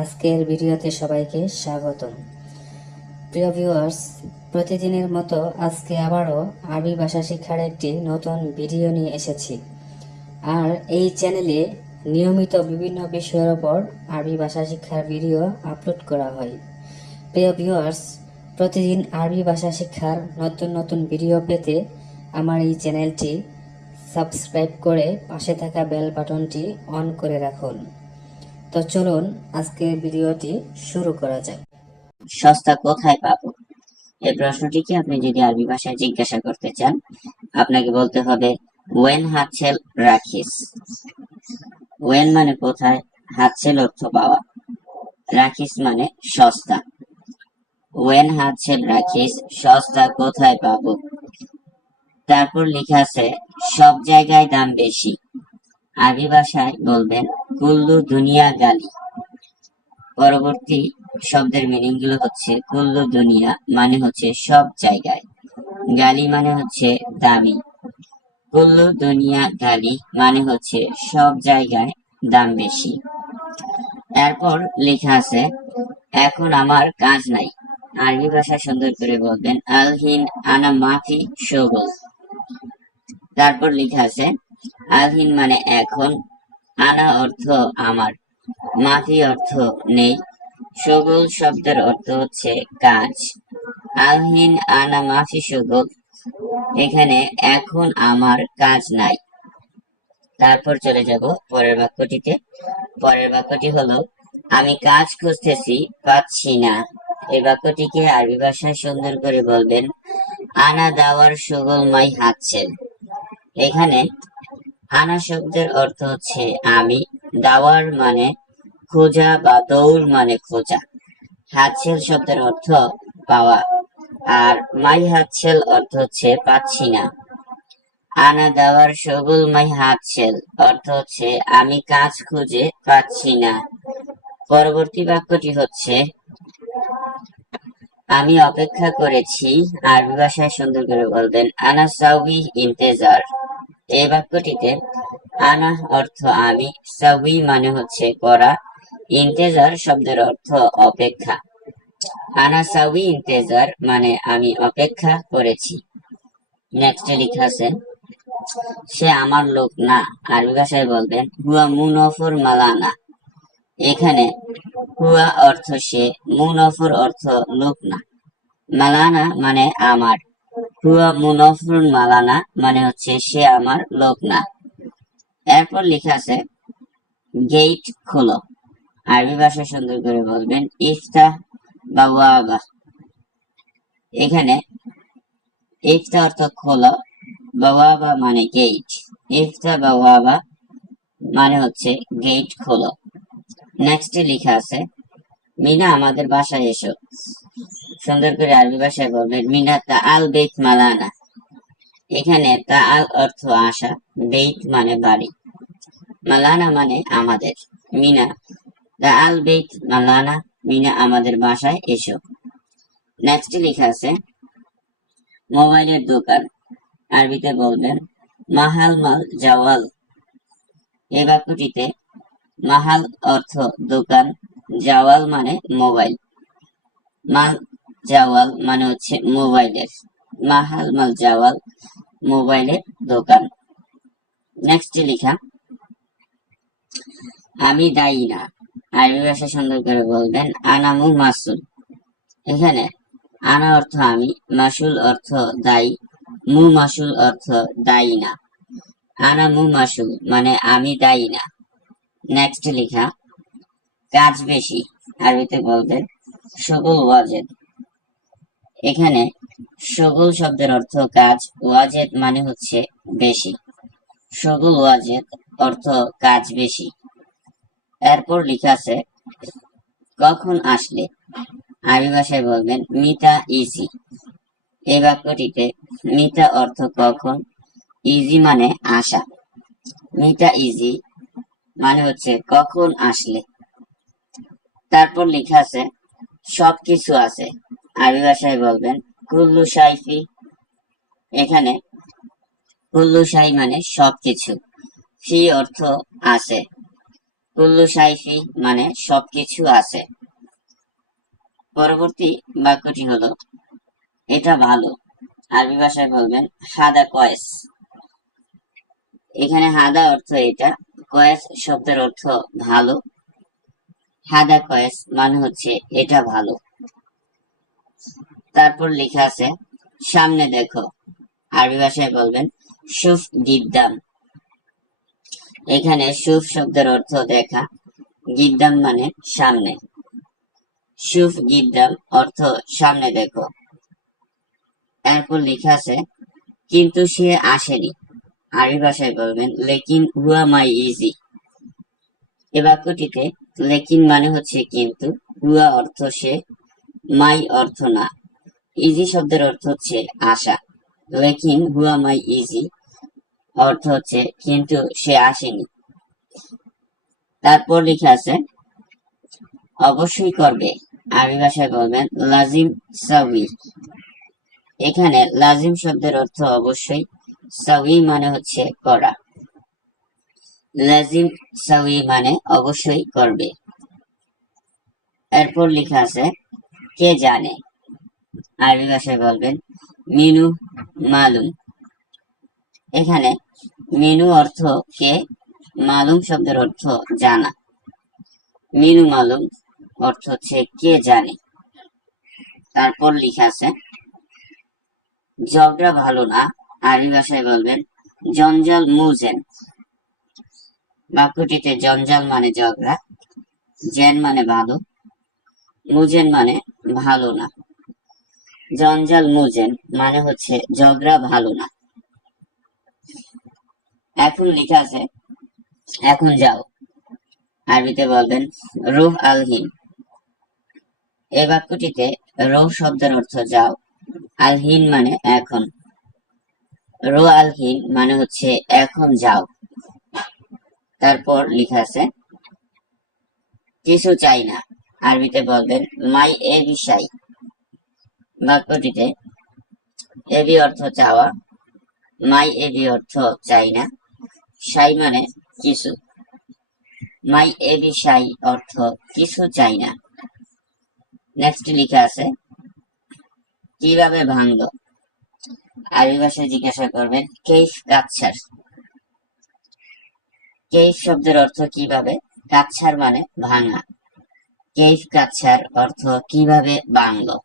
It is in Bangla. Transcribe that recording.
আজকের ভিডিওতে সবাইকে স্বাগতম। প্রিয় ভিউয়ার্স, প্রতিদিনের মতো আজকে আবারও আরবি ভাষা শিক্ষার একটি নতুন ভিডিও নিয়ে এসেছি। আর এই চ্যানেলে নিয়মিত বিভিন্ন বিষয়ের ওপর আরবি ভাষা শিক্ষার ভিডিও আপলোড করা হয়। প্রিয় ভিউয়ার্স, প্রতিদিন আরবি ভাষা শিক্ষার নতুন নতুন ভিডিও পেতে আমার এই চ্যানেলটি সাবস্ক্রাইব করে পাশে থাকা বেল বাটনটি অন করে রাখুন। তো চলুন আজকের ভিডিওটি শুরু করা যাক। সস্তা কোথায় পাবো, এই প্রশ্নটিকে আপনি যদি আরবি ভাষায় জিজ্ঞাসা করতে চান, আপনাকে বলতে হবে ওয়েন হাতছেল রাখিস। ওয়েন মানে কোথায়, হাতছেল অর্থ পাওয়া, রাখিস মানে সস্তা। ওয়েন হাতছেল রাখিস, সস্তা কোথায় পাবো। তারপর লেখা আছে সব জায়গায় দাম বেশি। আরবি ভাষায় বলবেন কুল্লু দুনিয়া গালি। পরবর্তী শব্দের মিনিং গুলো হচ্ছে কুল্লু দুনিয়া মানে হচ্ছে সব জায়গায়, গালি মানে হচ্ছে দামি। কুল্লু দুনিয়া গালি মানে হচ্ছে সব জায়গায় দাম বেশি। এরপর লেখা আছে এখন আমার কাজ নাই। আরবি ভাষা সুন্দর করে বলবেন আলহিন আনা মাফি শোগল। তারপর লেখা আছে আলহিন মানে এখন, আনা অর্থ আমার, মাফি অর্থ নেই, শোগল শব্দের অর্থ হচ্ছে কাজ। আলহিন আনা মাফি শোগল, এখানে এখন আমার কাজ নাই। তারপর চলে যাব পরের বাক্যটিতে। পরের বাক্যটি হলো আমি কাজ খুঁজতেছি পাচ্ছি না। এই বাক্যটিকে আরবি ভাষায় সুন্দর করে বলবেন আনা দাওয়ার শোগল মাই হাতছেল। এখানে আনা শব্দের অর্থ হচ্ছে আমি, দাওয়ার মানে খোঁজা বা দৌড় মানে খোঁজা, হাতছেল শব্দের অর্থ পাওয়া, আর মাই হাতছেল অর্থ হচ্ছে পাচ্ছি না। আনা দাওয়ার শগুল মাই হাতছেল অর্থ হচ্ছে আমি কাজ খুঁজে পাচ্ছি না। পরবর্তী বাক্যটি হচ্ছে আমি অপেক্ষা করেছি। আরবি ভাষায় সুন্দর করে বলবেন আনা সাউই ইন্তেজার। এই বাক্যটিতে আনা অর্থ আমি, সাউই মানে হচ্ছে করা, ইন্তেজার শব্দের অর্থ অপেক্ষা। আনা সাউই ইন্তেজার মানে আমি অপেক্ষা করেছি। নেক্সটে লেখা আছে সে আমার লোক না। আরবি ভাষায় বলবেন হুয়া মুনফর মালানা। এখানে হুয়া অর্থ সে, মুনফর অর্থ লোক না, মালানা মানে আমার। হুয়া মুনফর মালানা মানে হচ্ছে সে আমার লোক না। এরপর লেখা আছে গেট খোলো। আরবি ভাষা সুন্দর করে বলবেন ইফতাহ বাওয়াবা। এখানে ইফতাহ অর্থ খোলো, বাওয়াবা মানে গেট। ইফতাহ বাওয়াবা মানে হচ্ছে গেট খোলো। নেক্সটে লেখা আছে মিনা আমাদের বাসায় এসো। সুন্দর করে আরবি ভাষায় বলবেন মিনা তাআল বেত মালানা। এখানে তাআল অর্থ আসা, বেত মানে বাড়ি, মালানা মানে আমাদের। মিনা তাআল বেত মালানা, মিনা আমাদের বাসায় এসো। নেক্সটে লেখা আছে মোবাইলের দোকান। আরবিতে বলবেন মাহাল মাল জাওয়াল। এই বাক্যটিতে মাহাল অর্থ দোকান, জাওয়াল মানে মোবাইল, মাল জাওয়াল মানে হচ্ছে মোবাইলের, মাহাল মাল জাওয়াল মোবাইলের দোকান। নেক্সট লেখা আমি দায়ী না। আরবি ভাষা সুন্দর করে বলবেন আনামু মাসুল। এখানে আনা অর্থ আমি, মাসুল অর্থ দায়ী, মু মাসুল অর্থ দায়ী না। আনামু মাসুল মানে আমি দায়ী না। নেক্সট লেখা কাজ বেশি। আরবিতে বলবেন শগুল ওয়াজেদ। এখানে শগুল শব্দের অর্থ কাজ, ওয়াজেদ মানে হচ্ছে বেশি। শগুল ওয়াজেদ অর্থ কাজ বেশি। এরপর লেখা আছে কখন আসলে। আরবি ভাষায় বলবেন মিতা ইজি। এই বাক্যটিতে মিতা অর্থ কখন, ইজি মানে আসা। মিতা ইজি মানে হচ্ছে কখন আসলে। তারপর লেখা আছে সবকিছু আছে। আরবি ভাষায় বলবেন কুল্লু শাইফি। এখানে কুল্লু শাই মানে সবকিছু, ফি অর্থ আছে, কুল্লু সাইফি মানে সবকিছু আছে। পরবর্তী বাক্যটি হলো এটা ভালো। আরবি ভাষায় বলবেন হাদা কয়েস। এখানে হাদা অর্থ এটা, কয়েস শব্দের অর্থ ভালো। হাদা কয়েস মানে হচ্ছে এটা ভালো। তারপর লেখা আছে সামনে দেখো। আরবি ভাষায় বলবেন শুফ গিদ্দাম। এখানে শুফ শব্দের অর্থ দেখা, গিদ্দাম মানে সামনে। শুফ গিদ্দাম অর্থ সামনে দেখো। এরপর লেখা আছে কিন্তু সে আসেনি। আরবি ভাষায় বলবেন লেকিন হুয়া মাই ইজি। এ বাক্যটিতে লেকিন মানে হচ্ছে কিন্তু, হুয়া অর্থ সে, মাই অর্থ না, ইজি শব্দের অর্থ হচ্ছে আশা। লেকিন হুয়া মাই ইজি অর্থ হচ্ছে কিন্তু সে আসেনি। তারপর লেখা আছে অবশ্যই করবে। আরবি ভাষায় বলবেন লাজিম সাউই। এখানে লাজিম শব্দের অর্থ অবশ্যই, সাউই মানে হচ্ছে করা। লাজিম সাউই মানে অবশ্যই করবে। এরপর লেখা আছে কে জানে। আরবি ভাষায় বলবেন মিনু মালুম। এখানে মিনু অর্থ কে, মালুম শব্দের অর্থ জানা। মিনু মালুম অর্থ হচ্ছে কে জানে। তারপর লেখা আছে ঝগড়া ভালো না। আরবি ভাষায় বলবেন জঞ্জাল মুজেন। বাক্যটিতে জঞ্জাল মানে ঝগড়া, জেন মানে ভালো, মুজেন মানে ভালো না। জঞ্জাল মুজেন মানে হচ্ছে ঝগড়া ভালো না। এখন লেখা আছে এখন যাও। আরবিতে বলবেন রুহ আলহিন। এই বাক্যটিতে রুহ শব্দের অর্থ যাও, আলহিন মানে এখন। রুহ আলহিন মানে হচ্ছে এখন যাও। তারপর লেখা আছে কিছু চাই না। আরবিতে বলবেন মাই এ বিষয়। বাক্যটিতে এবি অর্থ চাওয়া, মাই এবি অর্থ চাই না, সাই মানে কিছু। মাই এ বিষয় অর্থ কিছু চাই না। নেক্সট লেখা আছে কিভাবে ভাঙলো। আরবি ভাষায় জিজ্ঞাসা করবেন কেইফ কাচ্ছার। কেইফ শব্দের অর্থ কিভাবে, কাচ্ছার মানে ভাঙা। কেইফ কাচ্ছার অর্থ কিভাবে ভাঙলো।